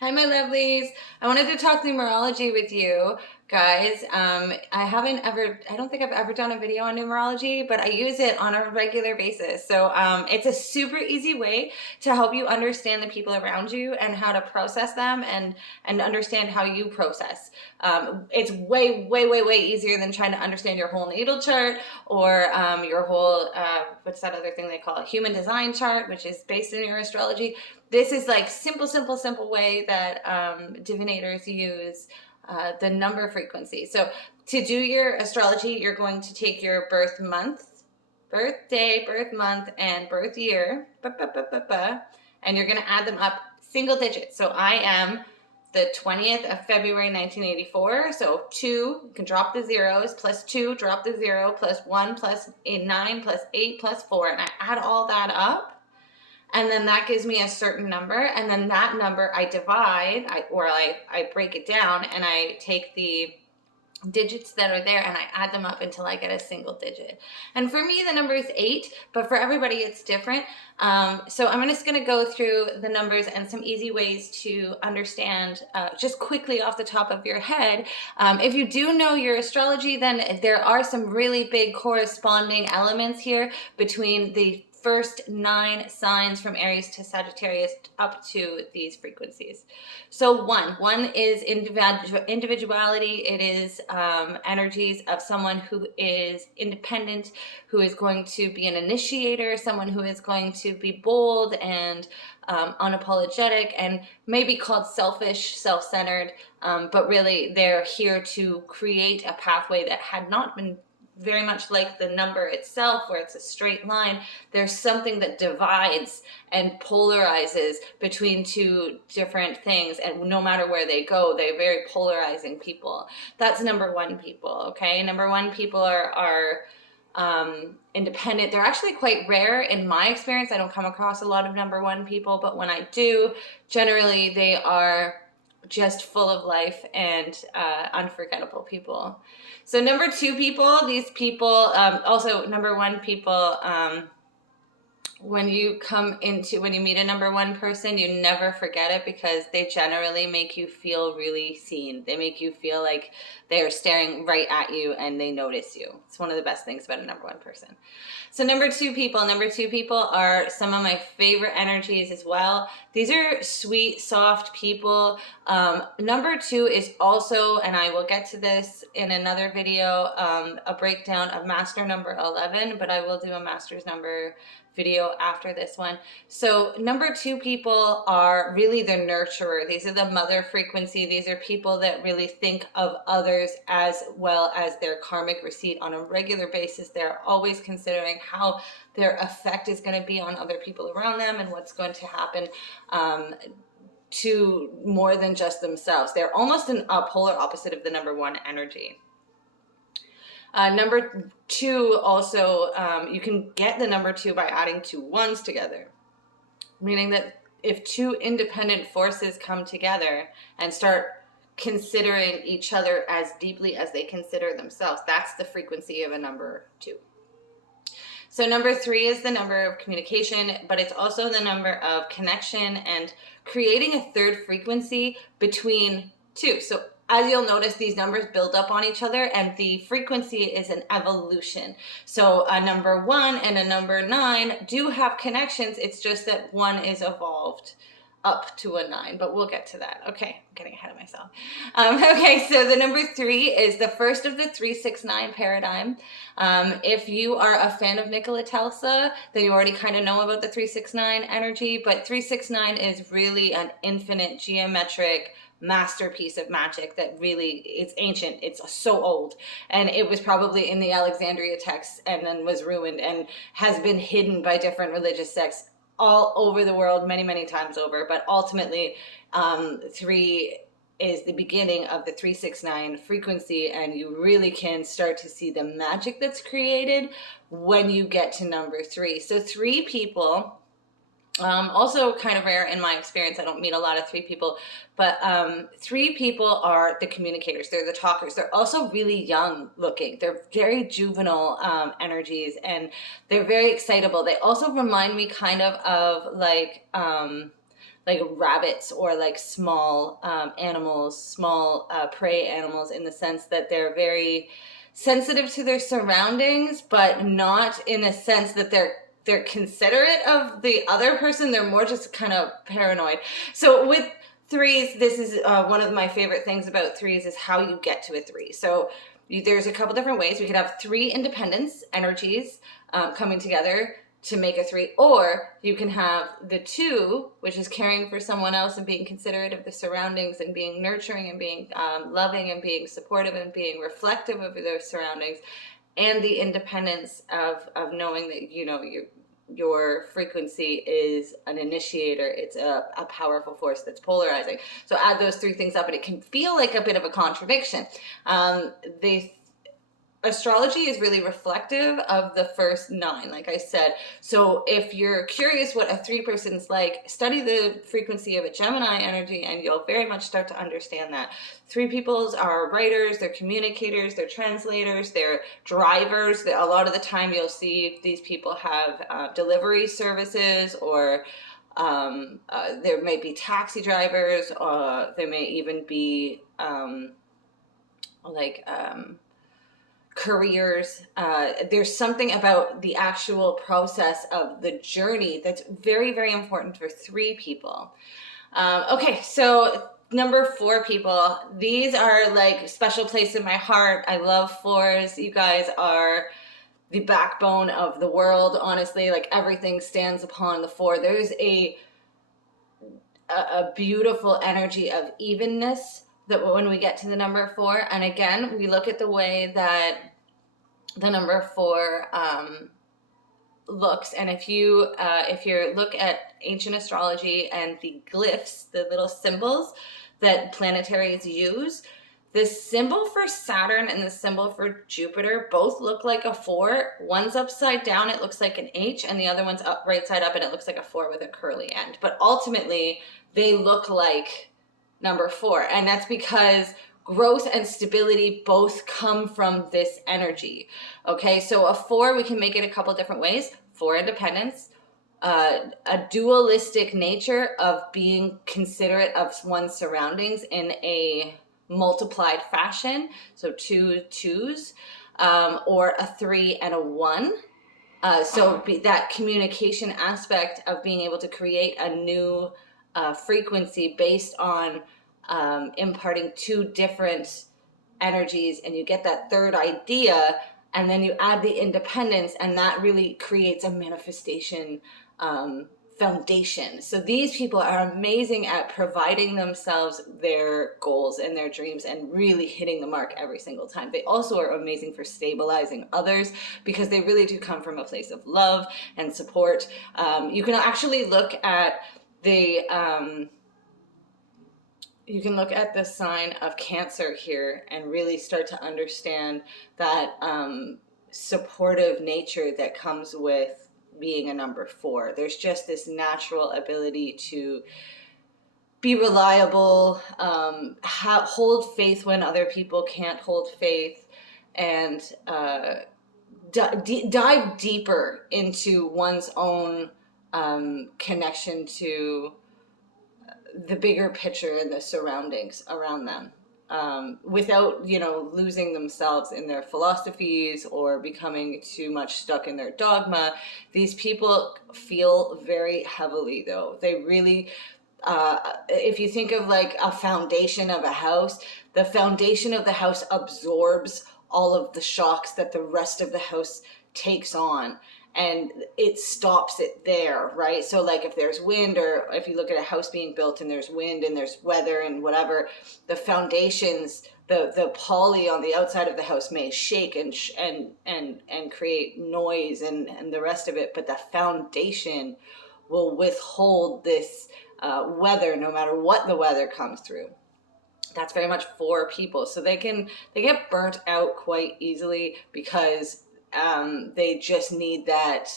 Hi, my lovelies. I wanted to talk numerology with you guys. I don't think I've ever done a video on numerology, but I use it on a regular basis. So it's a super easy way to help you understand the people around you and how to process them and understand how you process. It's way easier than trying to understand your whole natal chart or your whole, what's that other thing they call it? Human design chart, which is based in your astrology. This is like simple way that divinators use the number frequency. So to do your astrology, you're going to take your birth month, birthday, birth month, and birth year, and you're going to add them up single digits. So I am the 20th of February 1984. So 2, you can drop the zeros, plus 2, drop the 0, plus 1, plus 9, plus 8, plus 4, and I add all that up. And then that gives me a certain number, and then that number I divide, I break it down, and I take the digits that are there and I add them up until I get a single digit. And for me, the number is 8, but for everybody, it's different. So I'm just going to go through the numbers and some easy ways to understand just quickly off the top of your head. If you do know your astrology, then there are some really big corresponding elements here between the first 9 signs from Aries to Sagittarius up to these frequencies. So one is individuality. It is energies of someone who is independent, who is going to be an initiator, someone who is going to be bold and unapologetic and maybe called selfish, self-centered, but really they're here to create a pathway that had not been very much like the number itself, where it's a straight line. There's something that divides and polarizes between two different things, and no matter where they go, they're very polarizing people. That's number 1 people, okay? Number 1 people are independent. They're actually quite rare in my experience. I don't come across a lot of number 1 people, but when I do, generally they are just full of life and unforgettable people. So number 2 people, these people, also number 1 people, when you meet a number 1 person, you never forget it because they generally make you feel really seen. They make you feel like they're staring right at you and they notice you. It's one of the best things about a number 1 person. So number 2 people are some of my favorite energies as well. These are sweet, soft people. Number 2 is also, and I will get to this in another video, a breakdown of master number 11, but I will do a master's number video after this one. So number 2 people are really the nurturer. These are the mother frequency. These are people that really think of others as well as their karmic receipt on a regular basis. They're always considering how their effect is going to be on other people around them and what's going to happen to more than just themselves. They're almost a polar opposite of the number 1 energy. Number 2 also, you can get the number 2 by adding 2 1s together, meaning that if 2 independent forces come together and start considering each other as deeply as they consider themselves, that's the frequency of a number 2. So number 3 is the number of communication, but it's also the number of connection and creating a third frequency between 2. So as you'll notice, these numbers build up on each other and the frequency is an evolution. So a number 1 and a number 9 do have connections. It's just that 1 is evolved up to a 9, but we'll get to that. Okay, I'm getting ahead of myself. Okay, so the number 3 is the first of the 369 paradigm. If you are a fan of Nikola Tesla, then you already kind of know about the 369 energy, but 369 is really an infinite geometric masterpiece of magic that really, it's ancient, it's so old, and it was probably in the Alexandria texts and then was ruined and has been hidden by different religious sects all over the world many times over. But ultimately 3 is the beginning of the 369 frequency, and you really can start to see the magic that's created when you get to number 3. So 3 people, also kind of rare in my experience. I don't meet a lot of 3 people, but 3 people are the communicators. They're the talkers. They're also really young looking. They're very juvenile energies, and they're very excitable. They also remind me kind of like like rabbits or like small animals, small prey animals, in the sense that they're very sensitive to their surroundings, but not in a sense that they're considerate of the other person. They're more just kind of paranoid. So with threes, this is one of my favorite things about threes is how you get to a three. So there's a couple different ways. We could have three independence energies coming together to make a three, or you can have the two, which is caring for someone else and being considerate of the surroundings and being nurturing and being loving and being supportive and being reflective of their surroundings, and the independence of knowing that, you know, your frequency is an initiator. It's a powerful force that's polarizing. So add those three things up and it can feel like a bit of a contradiction. Astrology is really reflective of the first 9, like I said. So if you're curious what a 3 person's like, study the frequency of a Gemini energy and you'll very much start to understand that. 3 peoples are writers, they're communicators, they're translators, they're drivers. A lot of the time you'll see these people have delivery services, or there may be taxi drivers, there may even be careers. There's something about the actual process of the journey that's very, very important for 3 people. Okay, so number 4 people, these are like special place in my heart. I love 4s. You guys are the backbone of the world, honestly. Like, everything stands upon the 4. There's a beautiful energy of evenness that when we get to the number 4, and again, we look at the way that the number 4 looks, and if you look at ancient astrology and the glyphs, the little symbols that planetaries use, the symbol for Saturn and the symbol for Jupiter both look like a 4. One's upside down, it looks like an H, and the other one's up right side up and it looks like a 4 with a curly end. But ultimately, they look like number 4, and that's because growth and stability both come from this energy. Okay, so a 4, we can make it a couple different ways. 4 independence, a dualistic nature of being considerate of one's surroundings in a multiplied fashion, so 2 2s, or a 3 and a 1. So that communication aspect of being able to create a new frequency based on imparting 2 different energies, and you get that third idea, and then you add the independence, and that really creates a manifestation foundation. So these people are amazing at providing themselves their goals and their dreams and really hitting the mark every single time. They also are amazing for stabilizing others because they really do come from a place of love and support. You can actually look at the sign of Cancer here and really start to understand that supportive nature that comes with being a number 4. There's just this natural ability to be reliable, hold faith when other people can't hold faith, and dive deeper into one's own connection to the bigger picture and the surroundings around them, without, losing themselves in their philosophies or becoming too much stuck in their dogma. These people feel very heavily, though. They really, if you think of like a foundation of a house, the foundation of the house absorbs all of the shocks that the rest of the house takes on, and it stops it there, right? So like if there's wind, or if you look at a house being built and there's wind and there's weather and whatever, the foundations, the poly on the outside of the house may shake and create noise and the rest of it, but the foundation will withhold this weather no matter what the weather comes through. That's very much for people. So they get burnt out quite easily because they just need that,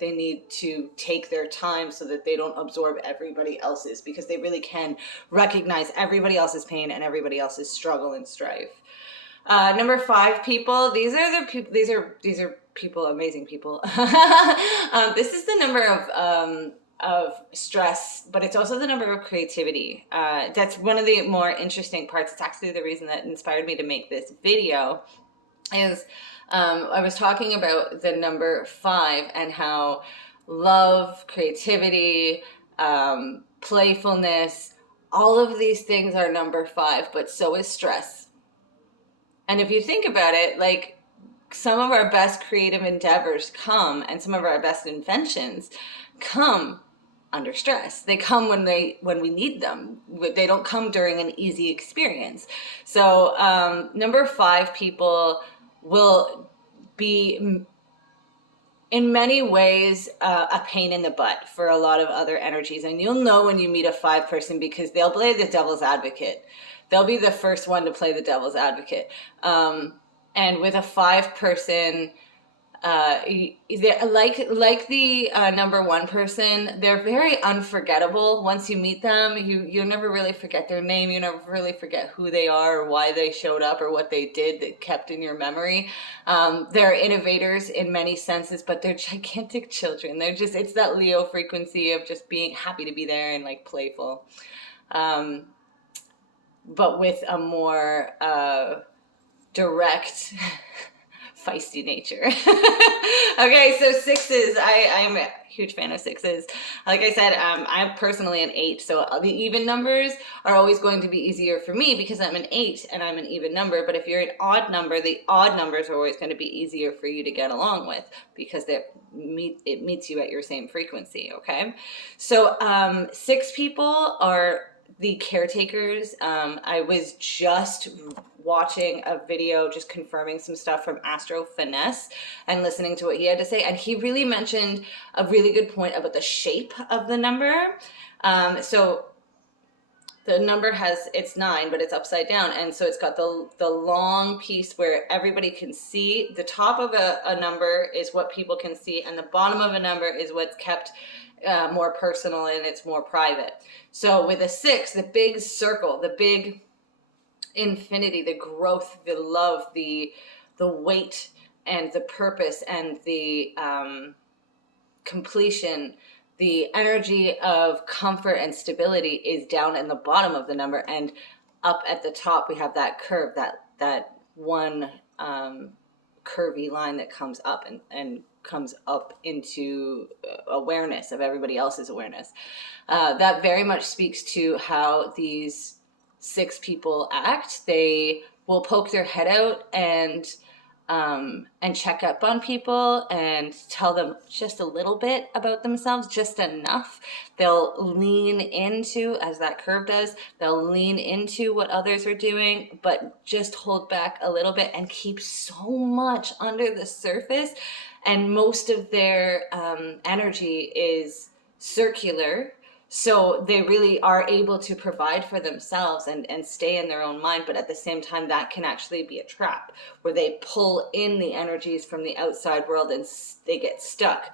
they need to take their time so that they don't absorb everybody else's, because they really can recognize everybody else's pain and everybody else's struggle and strife. Number 5 people, these are people, amazing people. This is the number of of stress, but it's also the number of creativity. That's one of the more interesting parts. It's actually the reason that inspired me to make this video is I was talking about the number 5 and how love, creativity, playfulness, all of these things are number 5, but so is stress. And if you think about it, like some of our best creative endeavors come, and some of our best inventions come under stress. They come when we need them. They don't come during an easy experience. So number 5 people will be in many ways a pain in the butt for a lot of other energies. And you'll know when you meet a 5 person because they'll play the devil's advocate. They'll be the first one to play the devil's advocate. And with a 5 person, like the number 1 person, they're very unforgettable. Once you meet them, you never really forget their name. You never really forget who they are or why they showed up or what they did that kept in your memory. They're innovators in many senses, but they're gigantic children. It's that Leo frequency of just being happy to be there and like playful. But with a more direct feisty nature. Okay, so 6s, I'm a huge fan of 6s. Like I said, I'm personally an 8, so the even numbers are always going to be easier for me because I'm an 8 and I'm an even number. But if you're an odd number, the odd numbers are always going to be easier for you to get along with because it meets you at your same frequency, okay? So 6 people are the caretakers. I was just watching a video just confirming some stuff from Astro Finesse and listening to what he had to say, and he really mentioned a really good point about the shape of the number. So the number it's 9, but it's upside down, and so it's got the long piece where everybody can see. The top of a number is what people can see, and the bottom of a number is what's kept more personal and it's more private. So with a 6, the big circle, the big infinity, the growth, the love, the weight and the purpose and the completion, the energy of comfort and stability is down in the bottom of the number, and up at the top we have that curve, that one curvy line that comes up and comes up into awareness of everybody else's awareness. That very much speaks to how these 6 people act. They will poke their head out and check up on people and tell them just a little bit about themselves, just enough. They'll lean into, as that curve does, they'll lean into what others are doing, but just hold back a little bit and keep so much under the surface. And most of their energy is circular. So they really are able to provide for themselves and stay in their own mind. But at the same time, that can actually be a trap where they pull in the energies from the outside world and they get stuck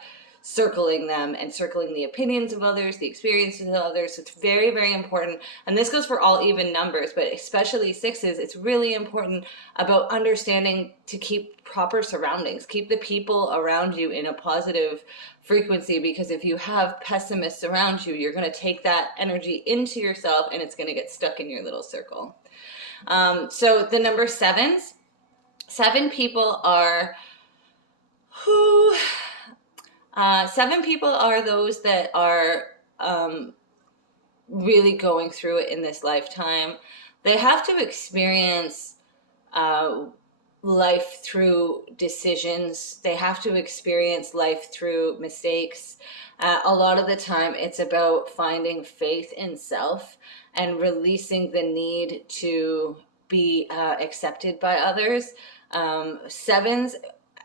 circling them and circling the opinions of others, the experiences of others. So it's very, very important. And this goes for all even numbers, but especially 6s. It's really important about understanding to keep proper surroundings, keep the people around you in a positive frequency, because if you have pessimists around you, you're going to take that energy into yourself and it's going to get stuck in your little circle. So the number 7s, 7 people are 7 people are those that are really going through it in this lifetime. They have to experience life through decisions. They have to experience life through mistakes. A lot of the time it's about finding faith in self and releasing the need to be accepted by others. 7s,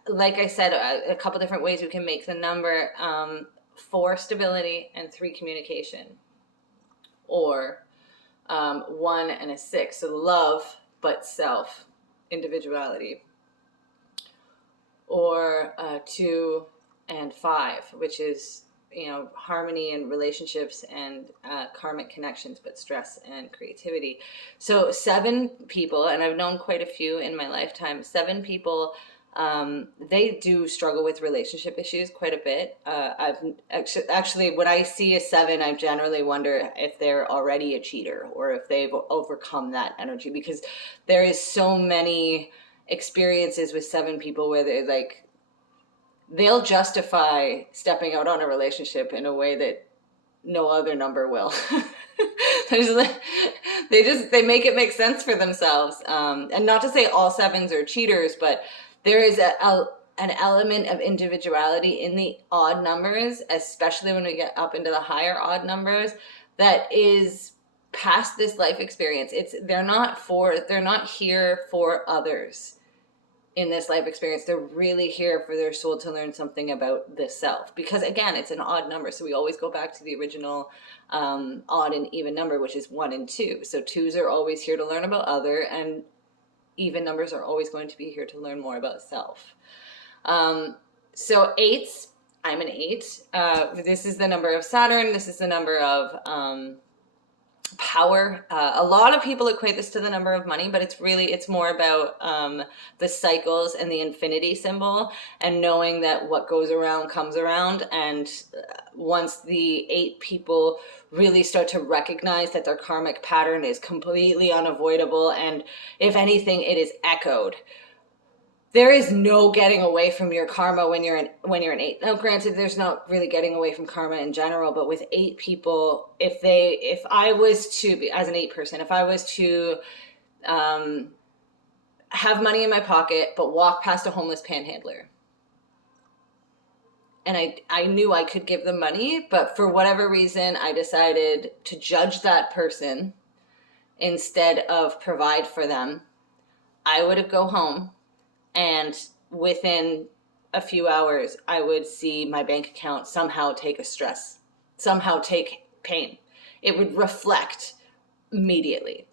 like I said, a couple different ways we can make the number: 4 stability and 3 communication, or 1 and a 6, so love but self, individuality, or 2 and 5, which is, you know, harmony and relationships and karmic connections, but stress and creativity. So 7 people, and I've known quite a few in my lifetime, 7 people they do struggle with relationship issues quite a bit. I've actually, when I see a 7, I generally wonder if they're already a cheater or if they've overcome that energy, because there is so many experiences with 7 people where they're like, they'll justify stepping out on a relationship in a way that no other number will. They make it make sense for themselves. And not to say all 7s are cheaters, but there is an element of individuality in the odd numbers, especially when we get up into the higher odd numbers, that is past this life experience. They're not here for others in this life experience. They're really here for their soul to learn something about the self, because again, it's an odd number, so we always go back to the original odd and even number, which is 1 and 2. So 2s are always here to learn about other, and even numbers are always going to be here to learn more about self. So 8s, I'm an 8. This is the number of Saturn. This is the number of power. A lot of people equate this to the number of money, but it's more about the cycles and the infinity symbol, and knowing that what goes around comes around. And once the 8 people really start to recognize that their karmic pattern is completely unavoidable, and if anything, it is echoed. There is no getting away from your karma when you're an 8. Now, granted, there's not really getting away from karma in general, but with 8 people, if I was to be, as an 8 person, if I was to have money in my pocket but walk past a homeless panhandler, and I knew I could give them money, but for whatever reason I decided to judge that person instead of provide for them, I would go home, and within a few hours, I would see my bank account somehow take a stress, somehow take pain. It would reflect immediately.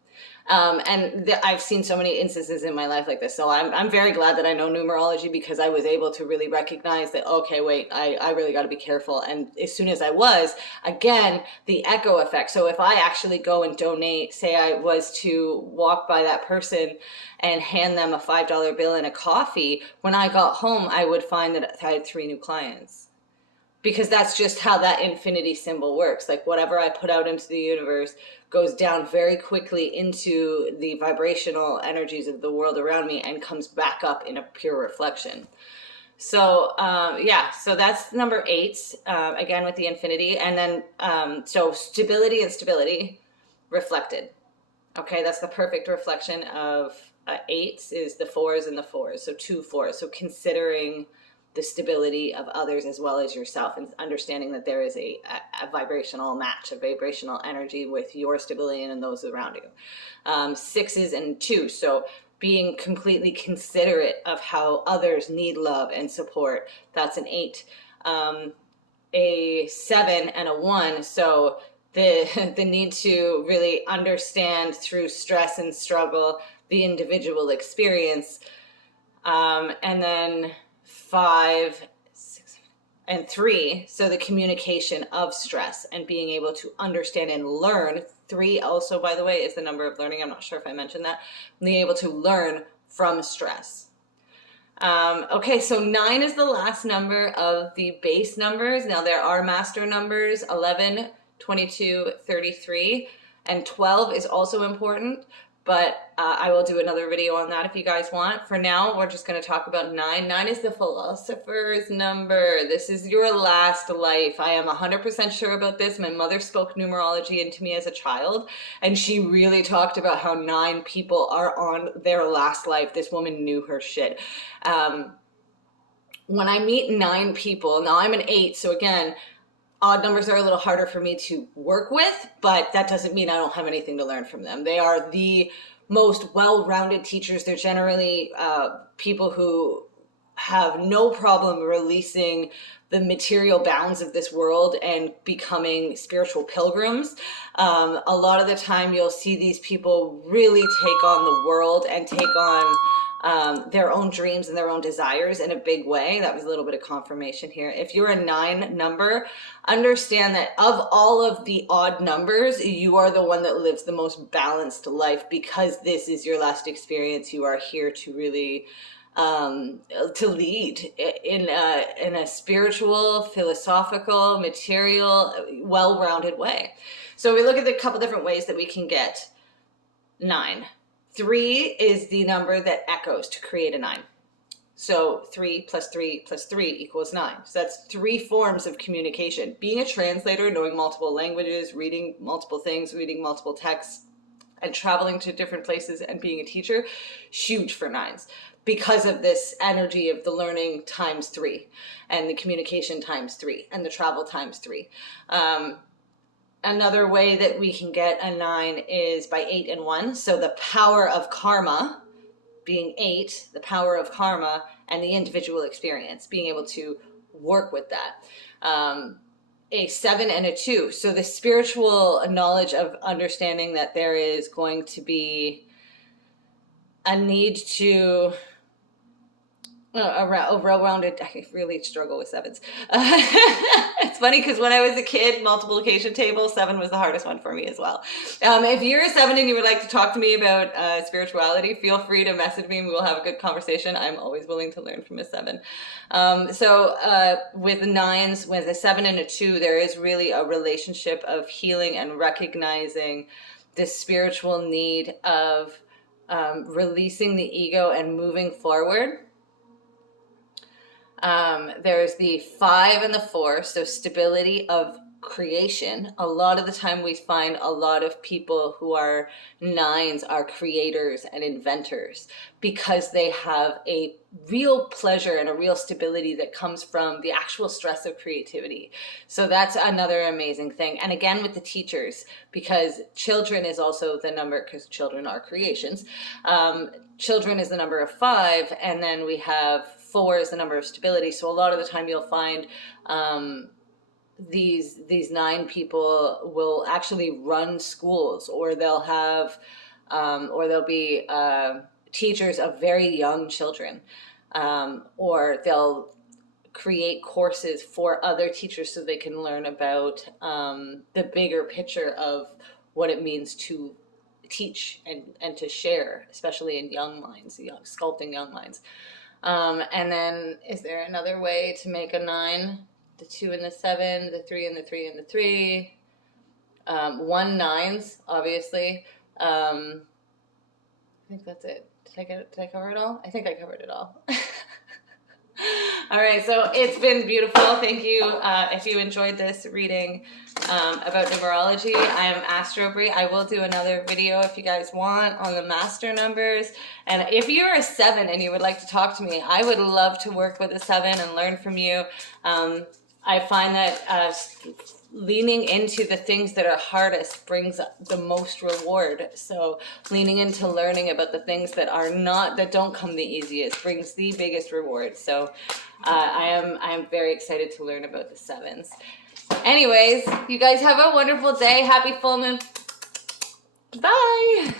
I've seen so many instances in my life like this. So I'm very glad that I know numerology, because I was able to really recognize that, okay, wait, I really got to be careful. And as soon as I was, again, the echo effect. So if I actually go and donate, say I was to walk by that person and hand them a $5 bill and a coffee, when I got home, I would find that I had 3 new clients. Because that's just how that infinity symbol works. Like, whatever I put out into the universe goes down very quickly into the vibrational energies of the world around me and comes back up in a pure reflection. So so that's number 8, again with the infinity. And then so stability and stability reflected. Okay, that's the perfect reflection of 8s is the 4s and the 4s. So 2 4s. So considering the stability of others as well as yourself, and understanding that there is a vibrational match, a vibrational energy with your stability and those around you. 6s and 2s, so being completely considerate of how others need love and support. That's an 8. A 7 and a 1, so the need to really understand through stress and struggle the individual experience. And then 5, 6, and 3, so the communication of stress and being able to understand and learn. 3 also, by the way, is the number of learning. I'm not sure if I mentioned that. Being able to learn from stress. Okay, so 9 is the last number of the base numbers. Now there are master numbers, 11, 22, 33, and 12 is also important. But I will do another video on that if you guys want. For now, we're just going to talk about 9. 9 is the philosopher's number. This is your last life. I am 100% sure about this. My mother spoke numerology into me as a child, and she really talked about how 9 people are on their last life. This woman knew her shit. When I meet 9 people, now I'm an 8, so again, odd numbers are a little harder for me to work with, but that doesn't mean I don't have anything to learn from them. They are the most well-rounded teachers. They're generally people who have no problem releasing the material bounds of this world and becoming spiritual pilgrims. A lot of the time you'll see these people really take on the world and take on their own dreams and their own desires in a big way. That was a little bit of confirmation here. If you're a 9 number, understand that of all of the odd numbers, you are the one that lives the most balanced life, because this is your last experience. You are here to really to lead in a spiritual, philosophical, material, well-rounded way. So we look at a couple different ways that we can get 9. 3 is the number that echoes to create a 9. So 3 plus 3 plus 3 equals 9. So that's 3 forms of communication. Being a translator, knowing multiple languages, reading multiple things, reading multiple texts, and traveling to different places and being a teacher, huge for 9s because of this energy of the learning times 3 and the communication times 3 and the travel times 3. Another way that we can get a 9 is by 8 and 1. So the power of karma being 8, the power of karma, and the individual experience, being able to work with that. A 7 and a 2. So the spiritual knowledge of understanding that there is going to be a need to a well-rounded. I really struggle with 7s. It's funny because when I was a kid, multiplication table, 7 was the hardest one for me as well. If you're a 7 and you would like to talk to me about spirituality, feel free to message me and we will have a good conversation. I'm always willing to learn from a 7. With 9s, with a 7 and a 2, there is really a relationship of healing and recognizing the spiritual need of releasing the ego and moving forward. There's the 5 and the 4, so stability of creation. A lot of the time we find a lot of people who are 9s are creators and inventors because they have a real pleasure and a real stability that comes from the actual stress of creativity. So that's another amazing thing. And again with the teachers, because children is also the number, because children are creations. Children is the number of 5, and then we have 4 is the number of stability. So a lot of the time you'll find these 9 people will actually run schools, or they'll have or they'll be teachers of very young children, or they'll create courses for other teachers so they can learn about the bigger picture of what it means to teach and to share, especially in young minds, sculpting young minds. And then is there another way to make a 9? The 2 and the 7, the 3 and the 3 and the 3. 1 9s, obviously. I think that's it. Did I cover it all? I think I covered it all. All right, so it's been beautiful. Thank you. If you enjoyed this reading about numerology, I am AstroBrie. I will do another video if you guys want on the master numbers. And if you're a 7 and you would like to talk to me, I would love to work with a 7 and learn from you. I find that leaning into the things that are hardest brings the most reward. So leaning into learning about the things that don't come the easiest brings the biggest reward. So I am very excited to learn about the 7s. Anyways, you guys have a wonderful day. Happy full moon. Bye.